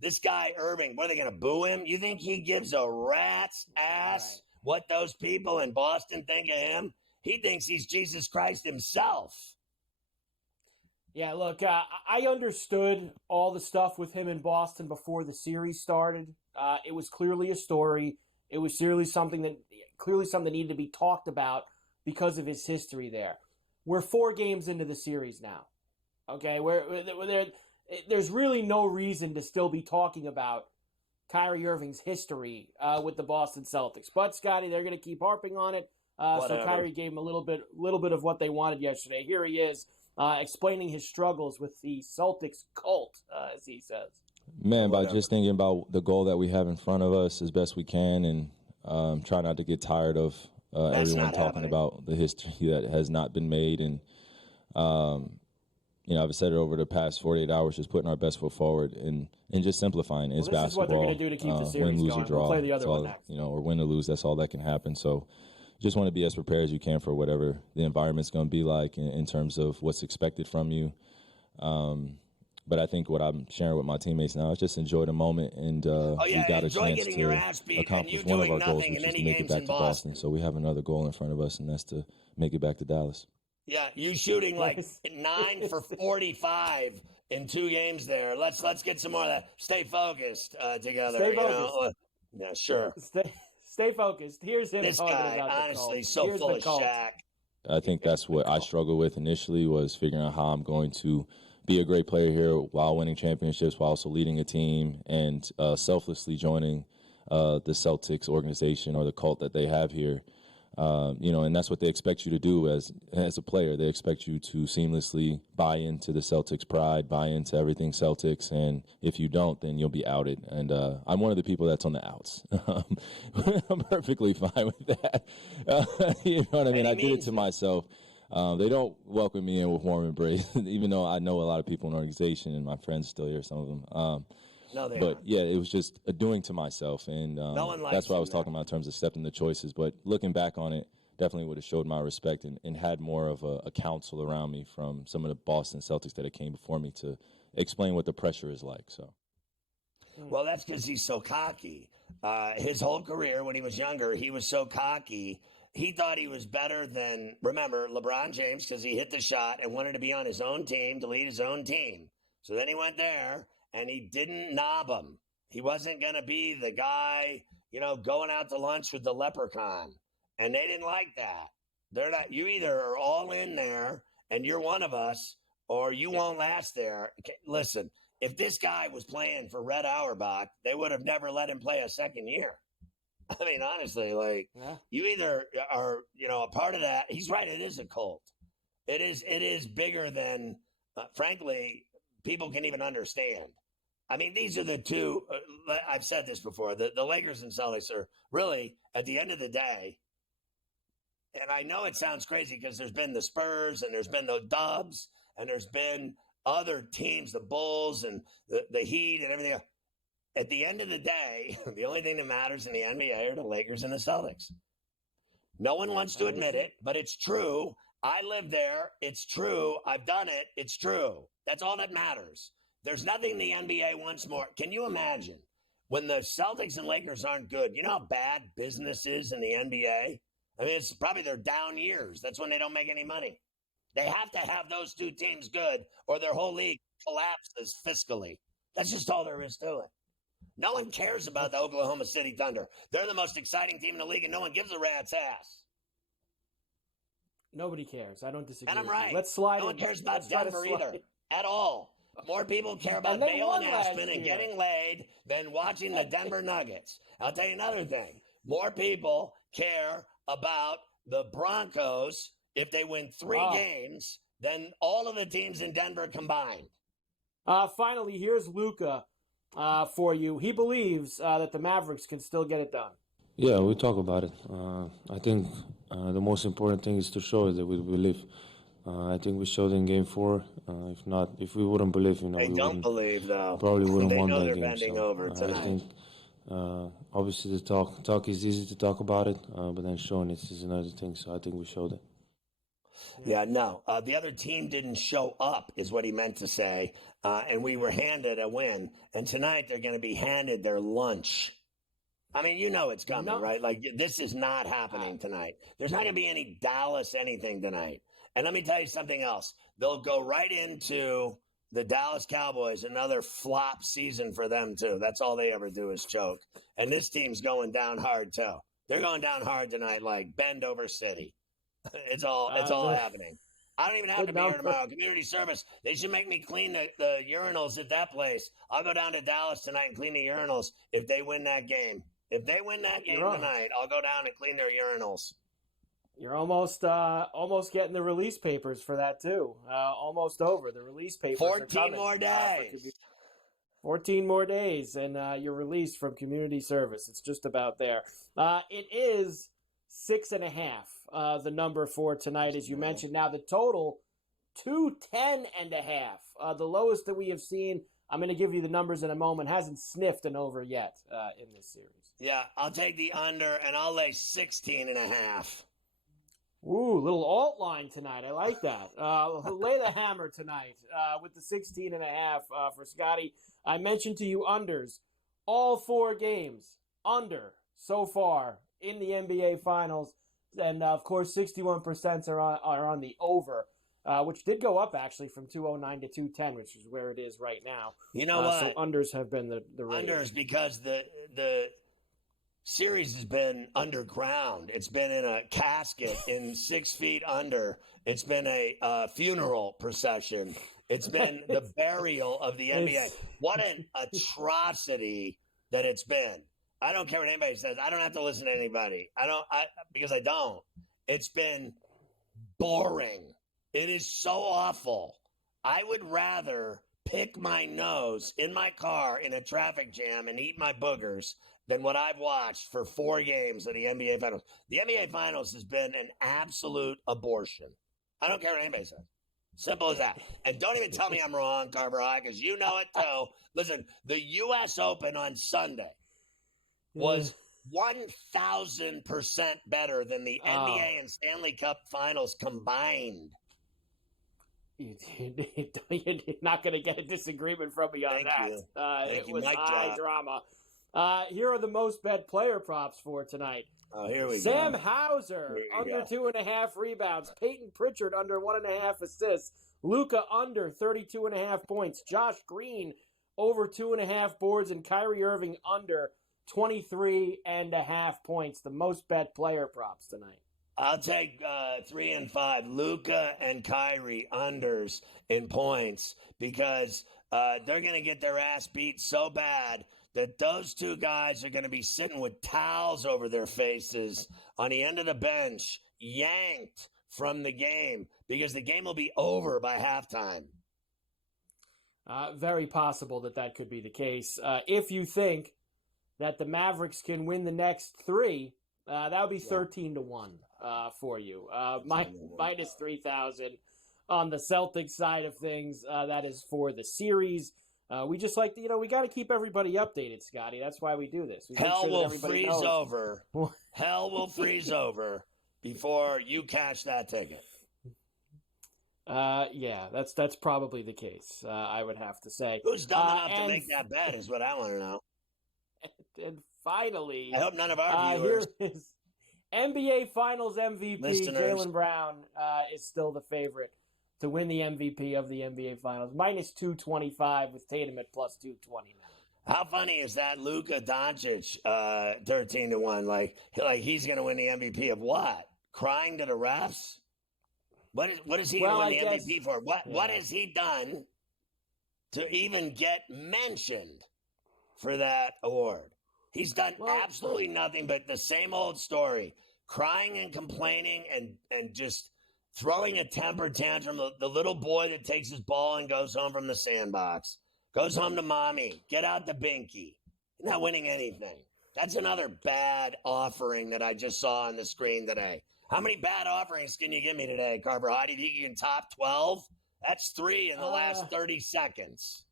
This guy, Irving, what are they going to boo him? You think he gives a rat's ass what those people in Boston think of him? He thinks he's Jesus Christ himself. Yeah, look, I understood all the stuff with him in Boston before the series started. It was clearly a story. It was clearly something that needed to be talked about because of his history there. We're 4 games into the series now. Okay, there's really no reason to still be talking about Kyrie Irving's history with the Boston Celtics. But Scotty, they're going to keep harping on it. So Kyrie gave him a little bit of what they wanted yesterday. Here he is explaining his struggles with the Celtics cult, as he says. Man, by just thinking about the goal that we have in front of us as best we can, and try not to get tired of everyone talking about the history that has not been made. And I've said it over the past 48 hours, just putting our best foot forward and just simplifying. It's basketball. This is what they're going to do to keep the series win, lose, going. Or draw. We'll play the other one next. Or win or lose. That's all that can happen. So just want to be as prepared as you can for whatever the environment's going to be like in terms of what's expected from you. But I think what I'm sharing with my teammates now is just enjoy the moment, and we got a chance to accomplish one of our goals, which is to make it back to Boston. So we have another goal in front of us, and that's to make it back to Dallas. Yeah, you shooting like 9 for 45 in 2 games there. Let's get some more of that. Stay focused together. Stay focused. Yeah, sure. Stay focused. Here's him. This guy, honestly, so full of Shaq. I think that's what I struggled with initially, was figuring out how I'm going to be a great player here while winning championships, while also leading a team, and selflessly joining the Celtics organization or the cult that they have here. And that's what they expect you to do as a player. They expect you to seamlessly buy into the Celtics pride, buy into everything Celtics, and if you don't, then you'll be outed. And I'm one of the people that's on the outs. I'm perfectly fine with that. You know what I mean? I did it to myself. They don't welcome me in with warm embrace, even though I know a lot of people in the organization, and my friends still here, some of them. Yeah, it was just a doing to myself, and that's what I was talking about in terms of accepting the choices. But looking back on it, definitely would have showed my respect and had more of a counsel around me from some of the Boston Celtics that came before me to explain what the pressure is like. So, well, that's because he's so cocky. His whole career, when he was younger, he was so cocky. He thought he was better than, remember, LeBron James, because he hit the shot and wanted to be on his own team to lead his own team. So then he went there, and he didn't knob him. He wasn't going to be the guy, going out to lunch with the leprechaun. And they didn't like that. They're not. You either are all in there and you're one of us, or you won't last there. Listen, if this guy was playing for Red Auerbach, they would have never let him play a second year. I mean, honestly, you either are, a part of that. He's right. It is a cult. It is bigger than, frankly, people can even understand. I mean, these are the two. I've said this before. The Lakers and Celtics are really, at the end of the day, and I know it sounds crazy because there's been the Spurs and there's been the Dubs and there's been other teams, the Bulls and the Heat and everything else. At the end of the day, the only thing that matters in the NBA are the Lakers and the Celtics. No one wants to admit it, but it's true. I live there. It's true. I've done it. It's true. That's all that matters. There's nothing the NBA wants more. Can you imagine when the Celtics and Lakers aren't good? You know how bad business is in the NBA? I mean, it's probably their down years. That's when they don't make any money. They have to have those two teams good or their whole league collapses fiscally. That's just all there is to it. No one cares about the Oklahoma City Thunder. They're the most exciting team in the league, and no one gives a rat's ass. Nobody cares. I don't disagree. And I'm right. Let's slide. No one cares about Denver either, at all. More people care about Bale and Aspen and getting laid than watching the Denver Nuggets. I'll tell you another thing. More people care about the Broncos if they win 3 games than all of the teams in Denver combined. Finally, here's Luka for you. He believes that the Mavericks can still get it done. Yeah, we talk about it. I think the most important thing is to show it that we believe. I think we showed in Game 4. If we wouldn't believe, they don't believe though. Probably wouldn't won that game. They know they're bending over tonight. I think obviously the talk is easy to talk about it, but then showing it is another thing. So I think we showed it. Yeah, no. The other team didn't show up, is what he meant to say. And we were handed a win. And tonight they're going to be handed their lunch. I mean, you know it's coming, right? Like, this is not happening tonight. There's not going to be any Dallas anything tonight. And let me tell you something else. They'll go right into the Dallas Cowboys, another flop season for them, too. That's all they ever do is choke. And this team's going down hard, too. They're going down hard tonight, like bend over city. It's all happening. I don't even have to be here tomorrow. Community service. They should make me clean the urinals at that place. I'll go down to Dallas tonight and clean the urinals if they win that game. If they win that game tonight, I'll go down and clean their urinals. You're almost getting the release papers for that too. Almost over. The release papers 14 more days. 14 more days, and you're released from community service. It's just about there. It is 6.5. The number for tonight, as you mentioned. Now the total 210.5. The lowest that we have seen. I'm going to give you the numbers in a moment. Hasn't sniffed an over yet in this series. Yeah, I'll take the under, and I'll lay 16.5. Ooh, little alt line tonight. I like that. Lay the hammer tonight with the 16.5 for Scotty. I mentioned to you unders. All 4 games under so far in the NBA Finals. And, of course, 61% are on the over, which did go up, actually, from 209 to 210, which is where it is right now. You know what? So unders have been the rate. Unders, because the series has been underground. It's been in a casket in 6 feet under. It's been a funeral procession. It's been the burial of the NBA. What an atrocity that it's been. I don't care what anybody says. I don't have to listen to anybody. Because I don't. It's been boring. It is so awful. I would rather pick my nose in my car in a traffic jam and eat my boogers than what I've watched for 4 games of the NBA Finals. The NBA Finals has been an absolute abortion. I don't care what anybody says. Simple as that. And don't even tell me I'm wrong, Carver High, because you know it too. Listen, the U.S. Open on Sunday was 1,000% better than the NBA and Stanley Cup Finals combined. You're not going to get a disagreement from me on that. It was high drama. Here are the most bet player props for tonight. Oh, here we go. Sam Hauser, under 2.5 rebounds. Peyton Pritchard, under 1.5 assists. Luka, under 32.5 points. Josh Green, over 2.5 boards. And Kyrie Irving, under 23.5 points. The most bet player props tonight. I'll take 3 and 5. Luka and Kyrie unders in points because they're going to get their ass beat so bad that those 2 guys are going to be sitting with towels over their faces on the end of the bench, yanked from the game because the game will be over by halftime. Very possible that could be the case. If you think that the Mavericks can win the next 3, that would be 13-1 for you. Minus 3,000 on the Celtics side of things. That is for the series. We just like to, we got to keep everybody updated, Scotty. That's why we do this. Hell will freeze over. Hell will freeze over before you cash that ticket. Yeah, that's probably the case. I would have to say. Who's dumb enough to make that bet is what I want to know. And finally, I hope none of our viewers. Here is NBA Finals MVP Jaylen Brown is still the favorite to win the MVP of the NBA Finals. Minus 225 with Tatum at plus 220 now. How funny is that? Luka Doncic, 13-1. Like he's going to win the MVP of what? Crying to the refs? What is he going to win the MVP for? What has he done to even get mentioned for that award? He's done absolutely nothing but the same old story. Crying and complaining and just throwing a temper tantrum. The little boy that takes his ball and goes home from the sandbox. Goes home to mommy. Get out the binky. Not winning anything. That's another bad offering that I just saw on the screen today. How many bad offerings can you give me today, Carver? How do you think you can top 12? That's 3 in the last 30 seconds.